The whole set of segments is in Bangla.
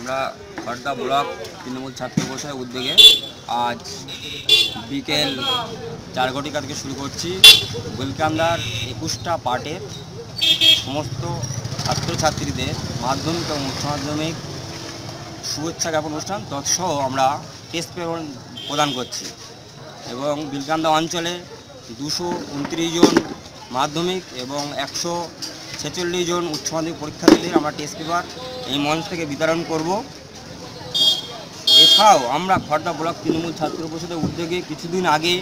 আমরা খড়দা ব্লক তৃণমূল ছাত্র পরিষদের উদ্যোগে আজ বিকেল 4 ঘটিকা থেকে শুরু করছি গুলকান্দার 21টা পার্টের সমস্ত ছাত্রছাত্রীদের মাধ্যমিক এবং উচ্চ মাধ্যমিক শুভেচ্ছা জ্ঞাপন অনুষ্ঠান তৎসহ আমরা টেস্ট পেপার প্রদান করছি এবং বিলকান্দা অঞ্চলে 229 জন মাধ্যমিক এবং 146 জন উচ্চ মাধ্যমিক পরীক্ষার্থীদের আমরা টেস্ট পেপার এই মঞ্চ থেকে বিতরণ করব। এছাড়াও আমরা খড়দা ব্লক তৃণমূল ছাত্র পরিষদের উদ্যোগে কিছুদিন আগে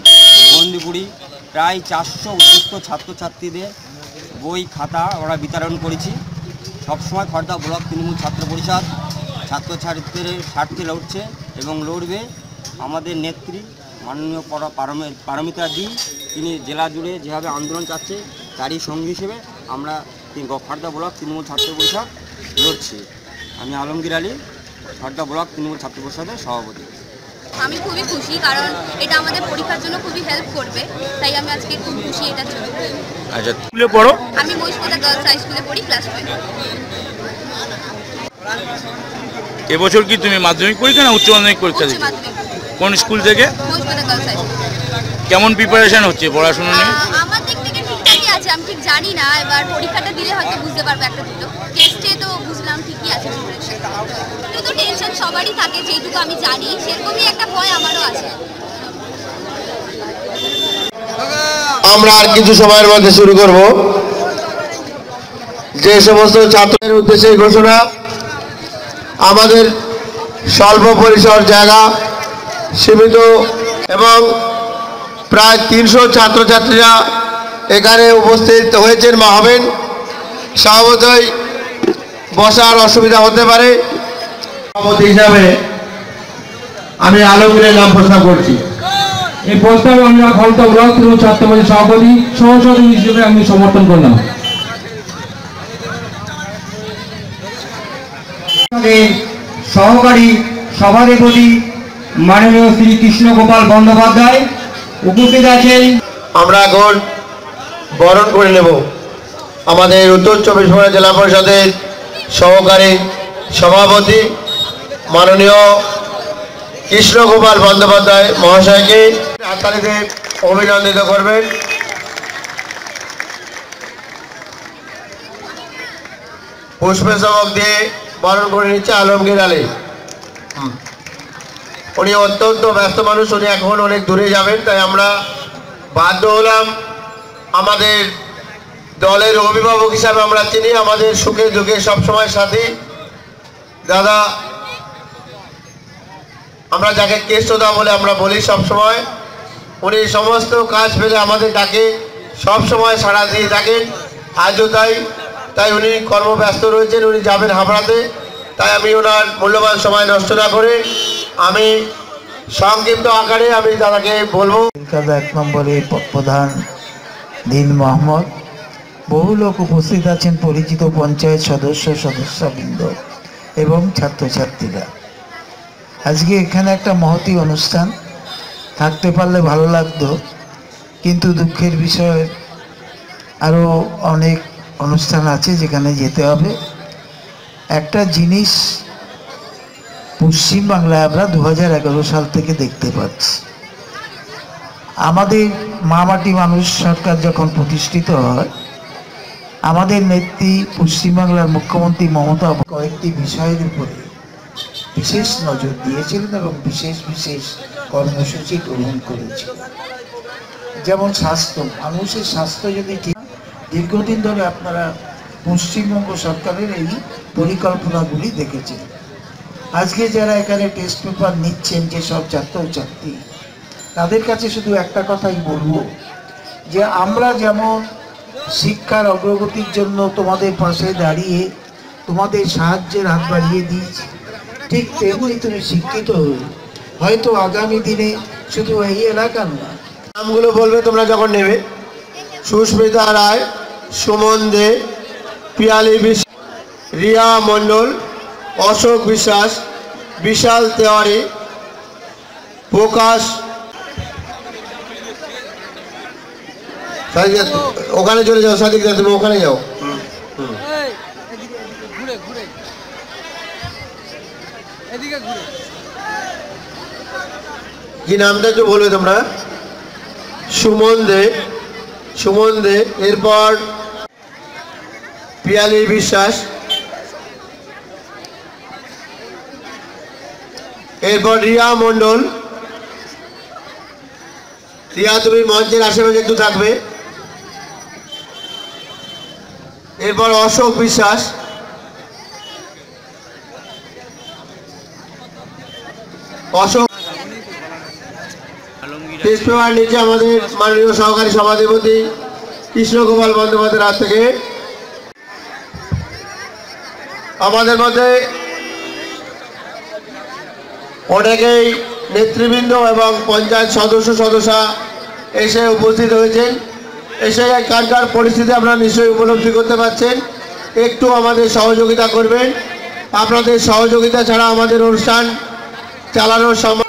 বন্দিপুরি প্রায় 400 উদ্দিষ্ট ছাত্রছাত্রীদের বই খাতা আমরা বিতরণ করেছি। সবসময় খড়দা ব্লক তৃণমূল ছাত্র পরিষদ ছাত্রছাত্রীদের স্বার্থে লড়ছে এবং লড়বে। আমাদের নেত্রী মাননীয় পারমিতা জি তিনি জেলা জুড়ে যেভাবে আন্দোলন চাচ্ছে তারই সঙ্গী হিসেবে আমরা খড়দা ব্লক তৃণমূল ছাত্র পরিষদ লড়ছি। আমি আলমগীর আলী, খড়দা ব্লক তৃণমূল ছাত্র পরিষদের সভাপতি। আমি খুবই খুশি, কারণ এটা আমাদের পরীক্ষার জন্য খুবই হেল্প করবে, তাই আমি আজকে খুব খুশি এটার জন্য। আচ্ছা, স্কুলে পড়ো? আমি মহিষপোতা গার্লস হাই স্কুলে পড়ি, ক্লাস 5। এবছর কি তুমি মাধ্যমিক পরীক্ষা না উচ্চ মাধ্যমিক পরীক্ষা দিচ্ছ? কোন স্কুল থেকে? Mahishpota girls high school. কেমন প্রিপারেশন হচ্ছে পড়াশোনা নিয়ে? আমার দিক থেকে ঠিকঠাকই আছে, আমি ঠিক জানি না, এবার পরীক্ষাটা দিলে হয়তো বুঝতে পারবো একটা দুটো। টেস্টে তো বুঝলাম ঠিকই আছে প্রিপারেশন। একটু তো টেনশন সবারই থাকে, যেটুকু আমি জানি সেরকমই একটা ভয় আমারও আছে। আমরা আর কিছু সময়ের মধ্যে শুরু করব। যে সমস্ত ছাত্রদের উদ্দেশ্যে ঘোষণা, আমাদের স্বল্প পরিসর জায়গা সীমিত এবং প্রায় 300 ছাত্রছাত্রীরা এখানে উপস্থিত হয়েছেন বা হবেন। স্বভাবতই বসার অসুবিধা হতে পারে। সভাপতি হিসাবে আমি আলমগীরের নাম প্রস্তাব করছি। এই প্রস্তাব আমরা খড়দা ব্লক তৃণমূল ছাত্র পরিষদের সভাপতি সহসভাপতি হিসেবে আমি সমর্থন করলাম। সহকারী সভাধিপতি মাননীয় শ্রী কৃষ্ণ গোপাল বন্দ্যোপাধ্যায় উপস্থিত আছেন। আমরা এখন বরণ করে নেব আমাদের উত্তর 24 পরগনা জেলা পরিষদের সহকারী সভাপতি মাননীয় কৃষ্ণ গোপাল বন্দ্যোপাধ্যায় মহাশয়কে হাততালিতে অভিনন্দিত করবেন। পুষ্পস্তবক দিয়ে বরণ করে নিচ্ছে আলমগীর আলী। উনি অত্যন্ত ব্যস্ত মানুষ, উনি এখন অনেক দূরে যাবেন, তাই আমরা বাধ্য হলাম। আমাদের দলের অভিভাবক হিসাবে আমরা চিনি, আমাদের সুখে দুঃখে সবসময় সাথী দাদা, আমরা যাকে কেষ্টদা বলে আমরা বলি সবসময়। উনি সমস্ত কাজ ফেলে আমাদের ডাকে সবসময় সাড়া দিয়ে থাকেন, আজও তাই উনি কর্মব্যস্ত রয়েছেন, উনি যাবেন হাবড়াতে। তাই আমি ওনার মূল্যবান সময় নষ্ট না করে আমি সংক্ষিপ্ত আকারে আমি দাদাকে বলবো। 1 নম্বরের প্রধান দিন মোহাম্মদ, বহু লোক উপস্থিত আছেন, পরিচিত পঞ্চায়েত সদস্যবৃন্দ এবং ছাত্রছাত্রীরা। আজকে এখানে একটা মহতী অনুষ্ঠান, থাকতে পারলে ভালো লাগতো, কিন্তু দুঃখের বিষয় আরও অনেক অনুষ্ঠান আছে যেখানে যেতে হবে। একটা জিনিস পশ্চিমবাংলায় আমরা 2011 সাল থেকে দেখতে পাচ্ছি। আমাদের মামাটি মানুষ সরকার যখন প্রতিষ্ঠিত হয়, আমাদের নেত্রী পশ্চিমবাংলার মুখ্যমন্ত্রী মমতা কয়েকটি বিষয়ের উপরে বিশেষ নজর দিয়েছিলেন এবং বিশেষ কর্মসূচি গ্রহণ করেছিলেন। যেমন স্বাস্থ্য, মানুষের স্বাস্থ্য যদি ঠিক, দীর্ঘদিন ধরে আপনারা পশ্চিমবঙ্গ সরকারের এই পরিকল্পনাগুলি দেখেছেন। আজকে যারা এখানে টেস্ট পেপার নিচ্ছেন, যেসব ছাত্রছাত্রী, তাদের কাছে শুধু একটা কথাই বলবো যে আমরা যেমন শিক্ষার অগ্রগতির জন্য তোমাদের পাশে দাঁড়িয়ে তোমাদের সাহায্যের হাত বাড়িয়ে দিয়েছি, ঠিক তেমনি তুমি শিক্ষিত হয়ে হয়তো আগামী দিনে শুধু এই এলাকার না। নামগুলো বলবে তোমরা যখন নেবে। সুস্মিতা রায়, সুমন দে, পিয়ালি বিশ্বাস, রিয়া মণ্ডল, অশোক বিশ্বাস, বিশাল তেওয়ারি, প্রকাশ। ওখানে চলে যাও সাদিক, তুমি ওখানে যাও। কি নামটা একটু বলবে তোমরা? সুমন দে, সুমন দে। এরপর পিয়ালি বিশ্বাস, এরপর রিয়া মণ্ডল। রিয়া তুমি মঞ্চের আশেপাশে একটু থাকবে। এরপর অশোক বিশ্বাস, অশোক। স্টেজের নিচে আমাদের মাননীয় সহকারী সভাধিপতি কৃষ্ণগোপাল বন্দ্যোপাধ্যায়ের হাত থেকে আমাদের মধ্যে অনেকেই নেতৃবৃন্দ এবং পঞ্চায়েত সদস্যা এসে উপস্থিত হয়েছেন। এসে এখানকার পরিস্থিতি আপনারা নিশ্চয়ই উপলব্ধি করতে পারছেন। একটু আমাদের সহযোগিতা করবেন। আপনাদের সহযোগিতা ছাড়া আমাদের অনুষ্ঠান চালানোর সম্ভব।